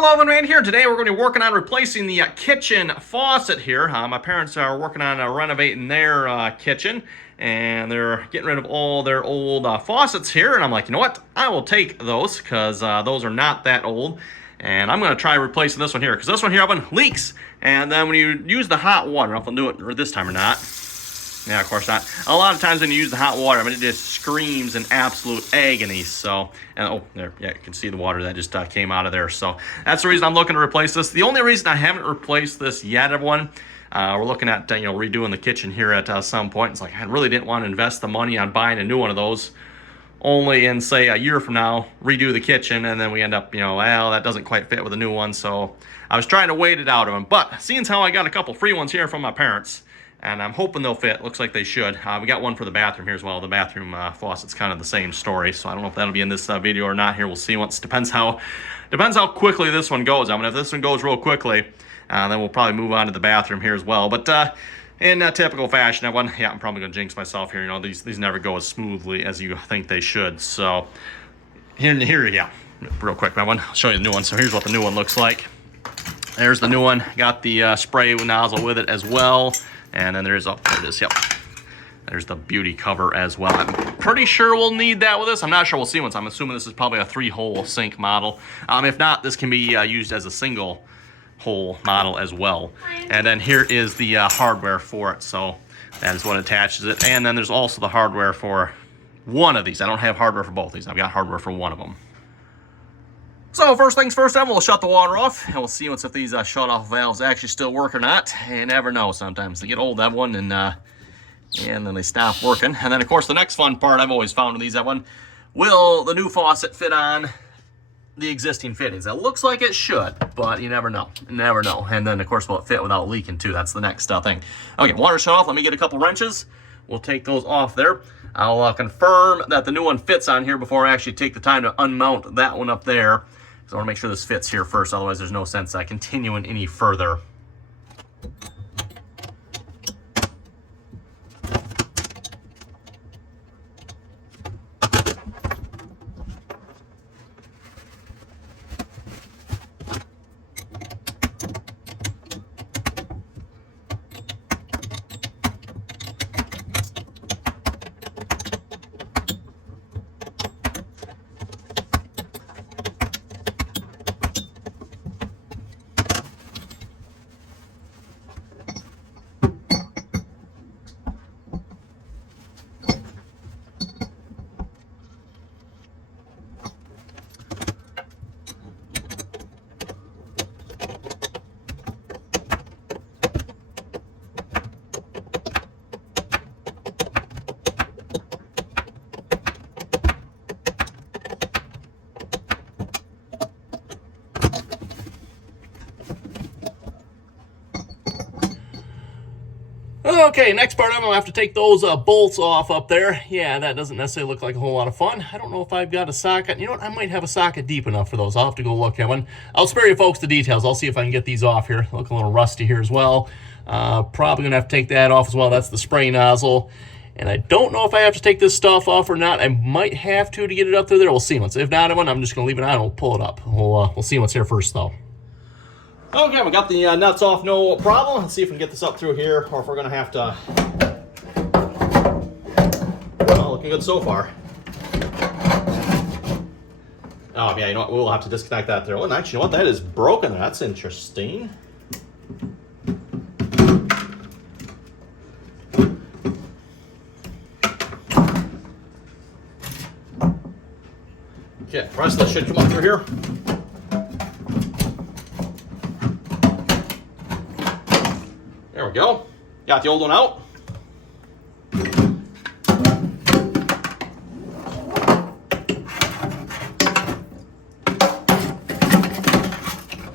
Hello, Evan here. Today we're going to be working on replacing the kitchen faucet here. My parents are working on renovating their kitchen, and they're getting rid of all their old faucets here. And I'm like, you know what? I will take those because those are not that old. And I'm going to try replacing this one here because this one here, Evan, leaks. And then when you use the hot water, I don't know if I'll do it this time or not. Yeah, of course not. A lot of times when you use the hot water, I mean, it just screams in absolute agony. So, and oh, there, yeah, you can see the water that just came out of there. So that's the reason I'm looking to replace this. The only reason I haven't replaced this yet, everyone, we're looking at redoing the kitchen here at some point. It's like I really didn't want to invest the money on buying a new one of those. Only in say a year from now, redo the kitchen, and then we end up, well, that doesn't quite fit with a new one. So I was trying to wait it out of them. But seeing how I got a couple free ones here from my parents, and I'm hoping they'll fit. Looks like they should. We got one for the bathroom here as well. The bathroom faucet's kind of the same story, so I don't know if that'll be in this video or not. Here, we'll see. Depends how quickly this one goes. I mean, if this one goes real quickly, then we'll probably move on to the bathroom here as well. But in typical fashion, I'm probably gonna jinx myself here. These never go as smoothly as you think they should. So here, yeah, real quick, I'll show you the new one. So here's what the new one looks like. There's the new one. Got the spray nozzle with it as well. And then there it is, yep. There's the beauty cover as well. I'm pretty sure we'll need that with this. I'm not sure we'll see once. I'm assuming this is probably a 3-hole sink model. If not, this can be used as a single hole model as well. And then here is the hardware for it. So that is what attaches it. And then there's also the hardware for one of these. I don't have hardware for both of these. I've got hardware for one of them. So first things first, then we'll shut the water off, and we'll see if these shut-off valves actually still work or not. You never know. Sometimes they get old, that one, and then they stop working. And then, of course, the next fun part I've always found with these, that one, will the new faucet fit on the existing fittings? It looks like it should, but you never know. You never know. And then, of course, will it fit without leaking, too? That's the next thing. Okay, water shut off. Let me get a couple wrenches. We'll take those off there. I'll confirm that the new one fits on here before I actually take the time to unmount that one up there. So I want to make sure this fits here first, otherwise there's no sense continuing any further. Okay, next part, I'm going to have to take those bolts off up there. Yeah, that doesn't necessarily look like a whole lot of fun. I don't know if I've got a socket. You know what? I might have a socket deep enough for those. I'll have to go look at one. I'll spare you folks the details. I'll see if I can get these off here. Look a little rusty here as well. Probably going to have to take that off as well. That's the spray nozzle. And I don't know if I have to take this stuff off or not. I might have to get it up there. We'll see once. If not, I'm just going to leave it on and we'll pull it up. We'll see what's here first, though. Okay, we got the nuts off, no problem. Let's see if we can get this up through here, or if we're going to have to... Well, looking good so far. Oh, yeah, you know what? We'll have to disconnect that there. Well, actually, you know what? That is broken. That's interesting. Okay, the rest of this should come up through here. There we go. Got the old one out.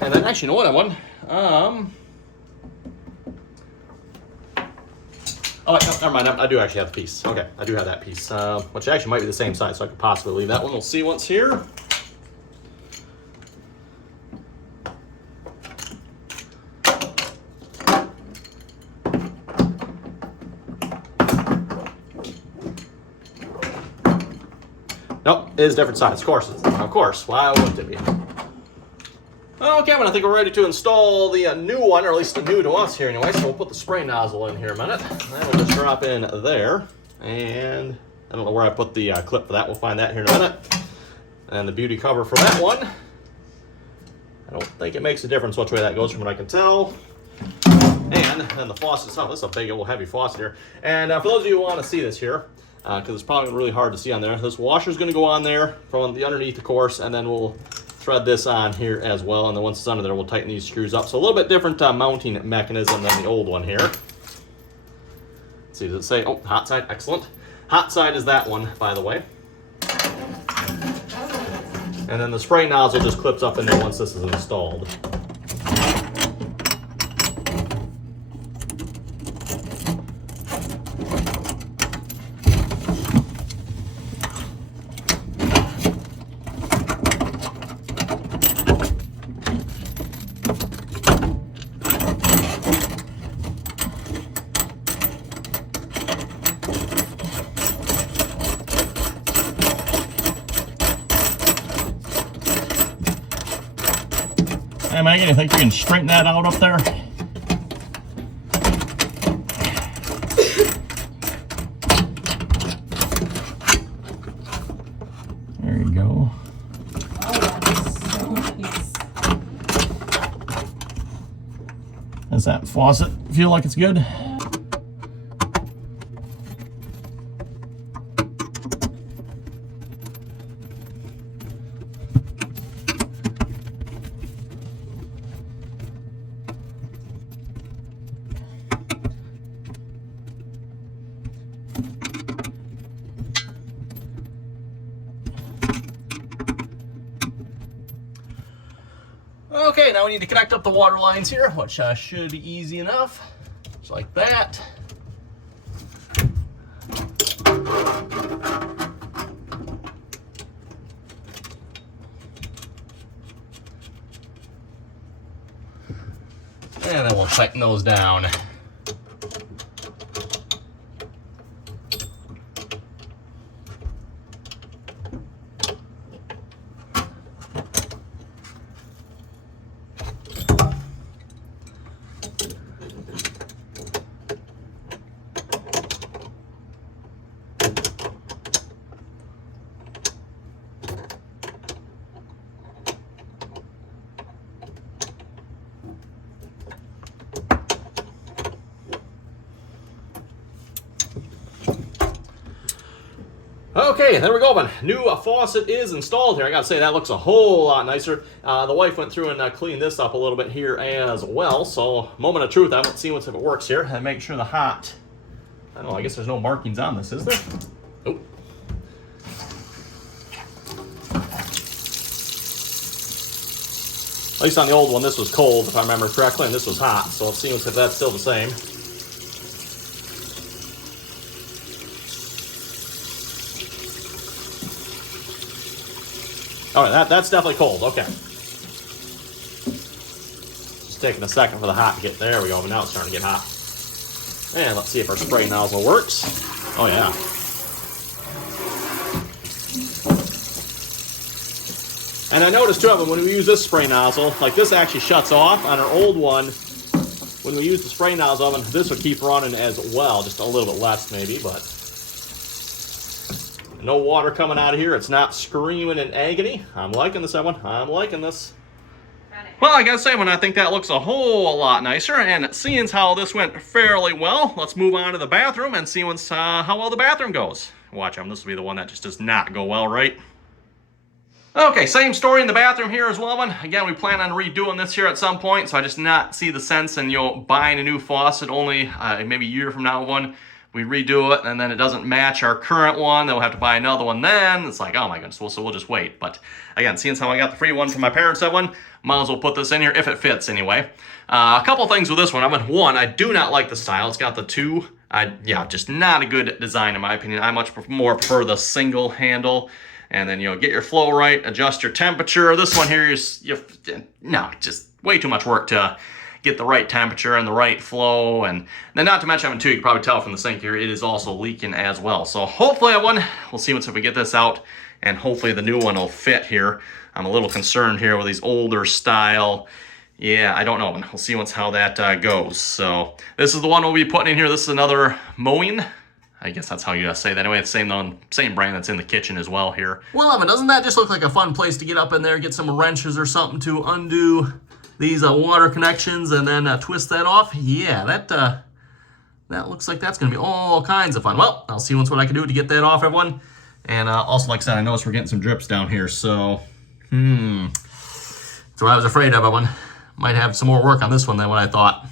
And then actually, you know what, one? Oh, no, never mind. I do actually have the piece. Okay, I do have that piece, which actually might be the same size, so I could possibly leave that one. We'll see what's here. Nope, it is different size. Of course. Why wouldn't it be? Okay, I think we're ready to install the new one, or at least new to us here anyway. So we'll put the spray nozzle in here a minute. Then we'll just drop in there. And I don't know where I put the clip for that. We'll find that here in a minute. And the beauty cover for that one. I don't think it makes a difference which way that goes from what I can tell. And then the faucet itself. This is a big old heavy faucet here. And for those of you who want to see this here, because it's probably really hard to see on there, this washer is going to go on there from the underneath, of course, and then we'll thread this on here as well, and then once it's under there, we'll tighten these screws up. So a little bit different mounting mechanism than the old one here. Let's see, does it say, oh, hot side, excellent. Hot side is that one, by the way. And then the spray nozzle just clips up in there once this is installed. Hey Megan, you think you can straighten that out up there? There you go. Oh, that's so nice. Does that faucet feel like it's good? Okay, now we need to connect up the water lines here, which should be easy enough. Just like that. And then we'll tighten those down. Okay, there we go, man. New faucet is installed here. I gotta say, that looks a whole lot nicer. The wife went through and cleaned this up a little bit here as well. So, moment of truth, I haven't seen if it works here. And make sure the hot, I don't know, I guess there's no markings on this, is there? Oh. At least on the old one, this was cold, if I remember correctly, and this was hot. So let's see if that's still the same. All right, that's definitely cold. Okay. Just taking a second for the hot to get there. We go. But now it's starting to get hot. And let's see if our spray nozzle works. Oh yeah. And I noticed too, when we use this spray nozzle, like this actually shuts off. On our old one, when we use the spray nozzle, and this would keep running as well, just a little bit less maybe, but. No water coming out of here. It's not screaming in agony. I'm liking this one. I'm liking this. Well, I gotta say, I think that looks a whole lot nicer. And seeing as how this went fairly well, let's move on to the bathroom and see how well the bathroom goes. Watch, this will be the one that just does not go well, right? Okay, same story in the bathroom here as well. Again, we plan on redoing this here at some point, so I just not see the sense in buying a new faucet only maybe a year from now we redo it and then it doesn't match our current one, then we'll have to buy another one then. It's like, oh my goodness, so we'll just wait. But again, seeing as how I got the free one from my parents, that one, might as well put this in here if it fits anyway. A couple things with this one. One, I do not like the style. It's got the two. Yeah, just not a good design in my opinion. I much more prefer the single handle. And then, get your flow right, adjust your temperature. This one here is, just way too much work to get the right temperature and the right flow. And then not to mention, you can probably tell from the sink here, it is also leaking as well. So hopefully we'll see once if we get this out, and hopefully the new one will fit here. I'm a little concerned here with these older style. Yeah, I don't know. We'll see how that goes. So this is the one we'll be putting in here. This is another mowing. I guess that's how you say that. Anyway, it's the same brand that's in the kitchen as well here. Well, Evan, doesn't that just look like a fun place to get up in there, get some wrenches or something to undo these water connections and then twist that off? Yeah, that looks like that's going to be all kinds of fun. Well, I'll see what I can do to get that off, everyone. And also, like I said, I noticed we're getting some drips down here, so that's what I was afraid of, everyone. Might have some more work on this one than what I thought.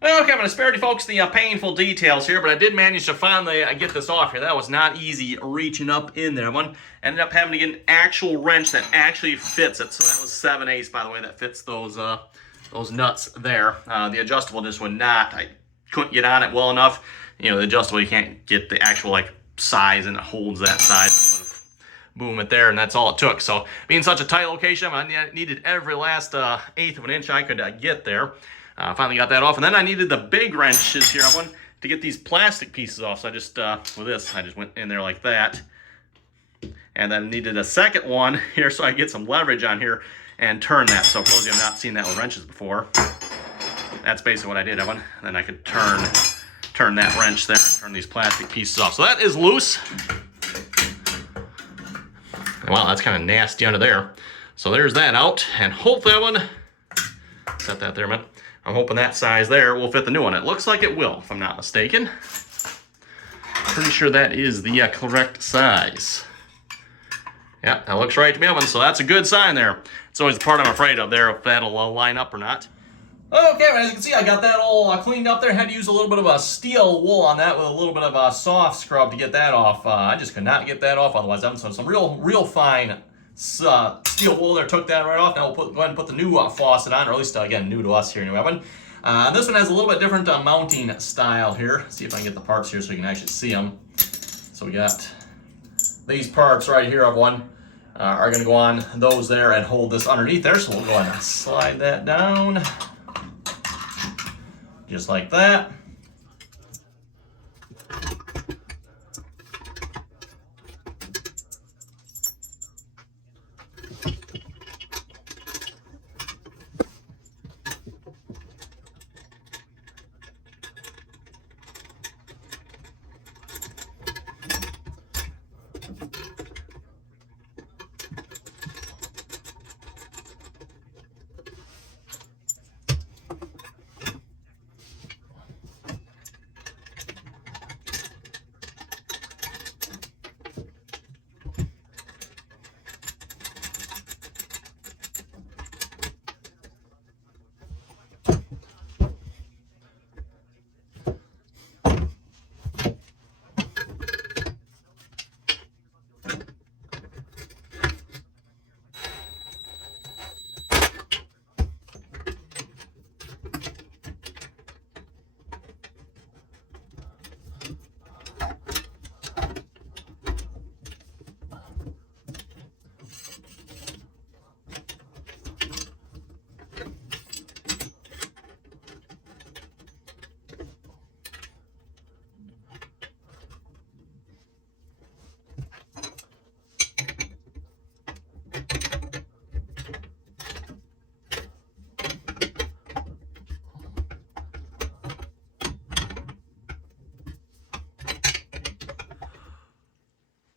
Okay, I'm going to spare you folks the painful details here, but I did manage to finally get this off here. That was not easy reaching up in there. One ended up having to get an actual wrench that actually fits it. So that was 7/8, by the way, that fits those nuts there. The adjustable just would not. I couldn't get on it well enough. You know, the adjustable, you can't get the actual size, and it holds that size. Boom it there, and that's all it took. So being such a tight location, I needed every last eighth of an inch I could get there. Finally got that off, and then I needed the big wrenches here. I wanted to get these plastic pieces off, so I just, with this, I just went in there like that. And then needed a second one here so I get some leverage on here and turn that. So for those of you who have not seen that with wrenches before, that's basically what I did, Evan. Then I could turn that wrench there and turn these plastic pieces off. So that is loose. Wow, that's kind of nasty under there. So there's that out, and hopefully that one, set that there, man. I'm hoping that size there will fit the new one. It looks like it will, if I'm not mistaken. Pretty sure that is the correct size. Yeah, that looks right to me, Evan, so that's a good sign there. It's always the part I'm afraid of there, if that'll line up or not. Okay, as you can see, I got that all cleaned up there. Had to use a little bit of a steel wool on that with a little bit of a soft scrub to get that off. I just could not get that off otherwise. Evan, so some real fine steel wool there, took that right off. Now we'll go ahead and put the new faucet on, or at least, again, new to us here, new Evan. This one has a little bit different mounting style here. Let's see if I can get the parts here so you can actually see them. So we got these parts right here of one are going to go on those there and hold this underneath there. So we'll go ahead and slide that down. Just like that.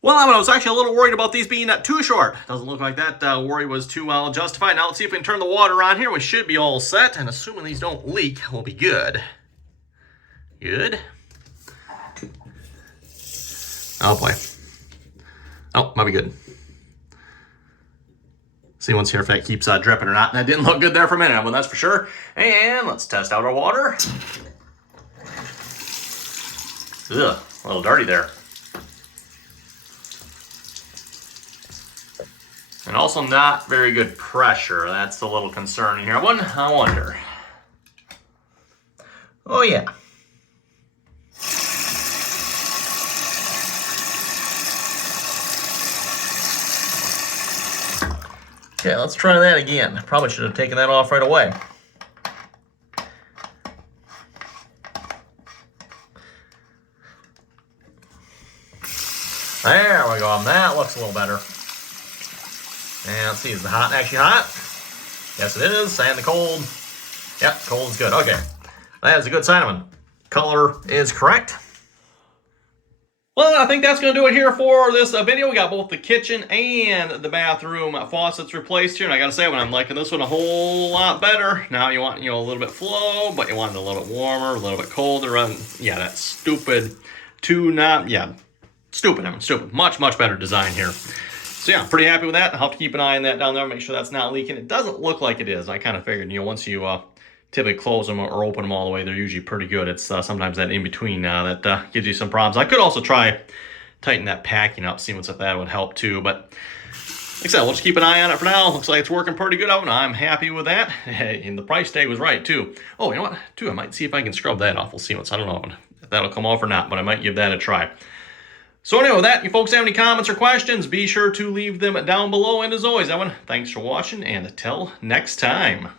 Well, I was actually a little worried about these being too short. Doesn't look like that worry was too well justified. Now let's see if we can turn the water on here. We should be all set, and assuming these don't leak, we'll be good. Good. Oh boy. Oh, might be good. See once here if that keeps dripping or not. That didn't look good there for a minute, well, that's for sure. And let's test out our water. Ugh, a little dirty there. And also not very good pressure. That's a little concerning here. I wonder. Oh yeah. Okay, let's try that again. Probably should have taken that off right away. There we go. That looks a little better. And let's see, is the hot actually hot? Yes, it is. And the cold. Yep, cold is good. Okay, that is a good sign of it. Color is correct. Well, I think that's going to do it here for this video. We got both the kitchen and the bathroom faucets replaced here. And I got to say, I'm liking this one a whole lot better. Now you want, a little bit flow, but you want it a little bit warmer, a little bit colder. Yeah, that stupid stupid. Stupid. Much, much better design here. So yeah, I'm pretty happy with that. I'll have to keep an eye on that down there, make sure that's not leaking. It doesn't look like it is. I kind of figured, once you typically close them or open them all the way, they're usually pretty good. It's sometimes that in between that gives you some problems. I could also try tighten that packing up, see if that would help too. But like I said, we'll just keep an eye on it for now. Looks like it's working pretty good out, and I'm happy with that. And the price tag was right too. Oh, you know what? Too, I might see if I can scrub that off. We'll see I don't know if that'll come off or not, but I might give that a try. So anyway, with that, you folks have any comments or questions, be sure to leave them down below. And as always, everyone, thanks for watching, and until next time.